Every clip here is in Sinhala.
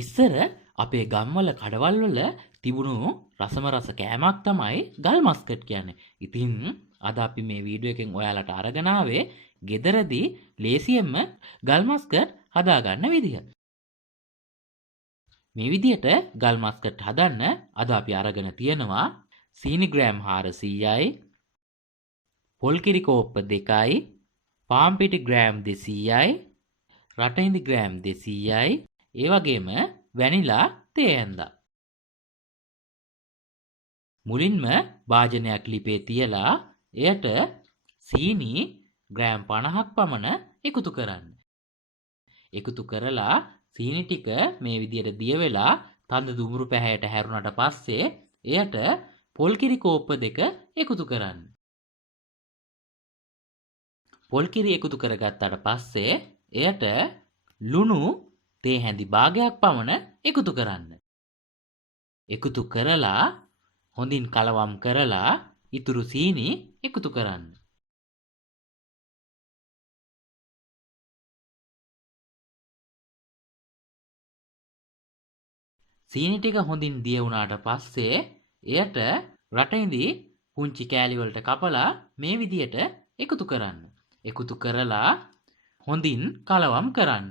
ඉස්සර අපේ ගම්වල කඩවල් වල තිබුණු රසම රස කෑමක් තමයි ගල් මස්කට් කියන්නේ. ඉතින් අද අපි මේ වීඩියෝ එකෙන් ඔයාලට අරගෙන ආවේ ගෙදරදී ලේසියෙන්ම ගල් මස්කට් හදාගන්න විදිහ. මේ විදිහට ගල් මස්කට් හදන්න අද අපි අරගෙන තියෙනවා සීනි ග්‍රෑම් 400යි, පොල් කිරි කෝප්ප 2යි, පාන් පිටි ග්‍රෑම් 200යි, රටඉඳි ග්‍රෑම් 200යි, ඒ වගේම වැනිලා තේ ඇඳා. මුලින්ම භාජනයක් ලිපේ තියලා එයට සීනි ග්‍රෑම් 50ක් පමණ එකතු කරන්න. එකතු කරලා සීනි ටික මේ විදියට දිය වෙලා තද දුමුරු පැහැයට හැරුණාට පස්සේ එයට පොල් කිරි කෝප්ප 2 එකතු කරන්න. පොල් කිරි එකතු කරගත්තාට පස්සේ එයට ලුණු තේ හැඳි භාගයක් පමණ එකතු කරන්න. එකතු කරලා හොඳින් කලවම් කරලා ඉතුරු සීනි එකතු කරන්න. සීනි ටික හොඳින් දිය වුණාට පස්සේ එයට රටඉඳි පුංචි කෑලි වලට කපලා මේ විදියට එකතු කරන්න. එකතු කරලා හොඳින් කලවම් කරන්න.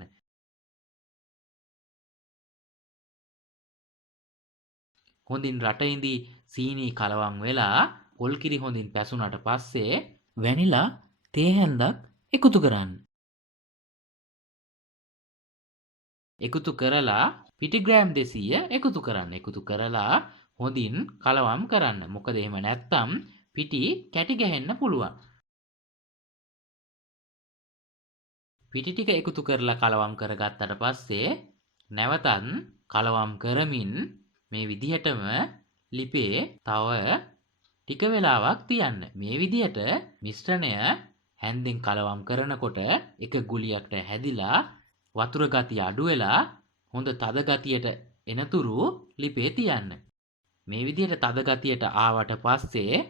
හොඳින් රටඉඳි සීනි කලවම් වෙලා පොල් කිරි හොඳින් පැසුණාට පස්සේ වැනිලා තේ හැන්දක් එකතු කරන්න. එකතු කරලා පිටි ග්‍රෑම් 200 එකතු කරන්න. එකතු කරලා හොඳින් කලවම් කරන්න. මොකද එහෙම නැත්තම් පිටි කැටි ගැහෙන්න පුළුවන්. පිටි ටික එකතු කරලා කලවම් කරගත්තට පස්සේ නැවතත් කලවම් කරමින් මේ විදිහටම ලිපේ තව ටික වෙලාවක් තියන්න. මේ විදිහට මිශ්‍රණය හැන්දෙන් කලවම් කරනකොට එක ගුලියකට හැදිලා වතුර ගතිය අඩු වෙලා හොඳ තද ගතියට එනතුරු ලිපේ තියන්න. මේ විදිහට තද ගතියට ආවට පස්සේ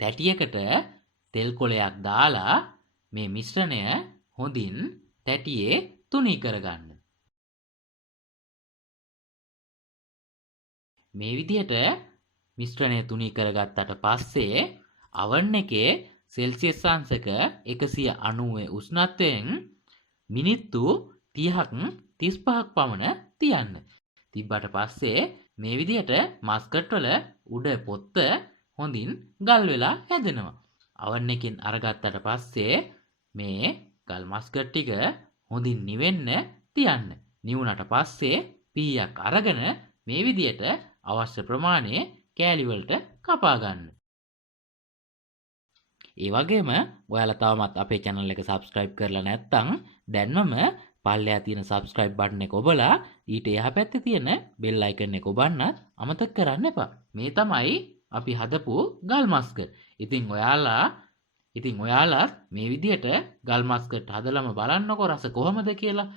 තැටියකට තෙල් කොලයක් දාලා මේ මිශ්‍රණය හොඳින් තැටියේ තුනී කරගන්න. මේ විදිහට මිශ්‍රණය තුනී කරගත්තට පස්සේ oven එකේ සෙල්සියස් අංශක 190 උෂ්ණත්වයෙන් මිනිත්තු 30ක් 35ක් පමණ තියන්න. තිබ්බට පස්සේ මේ විදිහට මස්කට් වල උඩ පොත්ත හොඳින් ගල් වෙලා හැදෙනවා. oven එකෙන් අරගත්තට පස්සේ මේ ගල් මස්කට් ටික හොඳින් නිවෙන්න තියන්න. නිවුණට පස්සේ පීයක් අරගෙන මේ විදිහට අවශ්‍ය ප්‍රමාණය කෑලි වලට කපා ගන්න. ඒ වගේම ඔයාලා තවමත් අපේ channel එක subscribe කරලා නැත්නම් දැන්වම පල්ලෙහා තියෙන subscribe button එක ඔබලා ඊට එහා පැත්තේ තියෙන bell icon එක ඔබන්නත් අමතක කරන්න එපා. මේ තමයි අපි හදපු ගල් මස්කට්. ඉතින් ඔයාලා මේ විදිහට ගල් මස්කට් හදලම බලන්නකෝ රස කොහමද කියලා.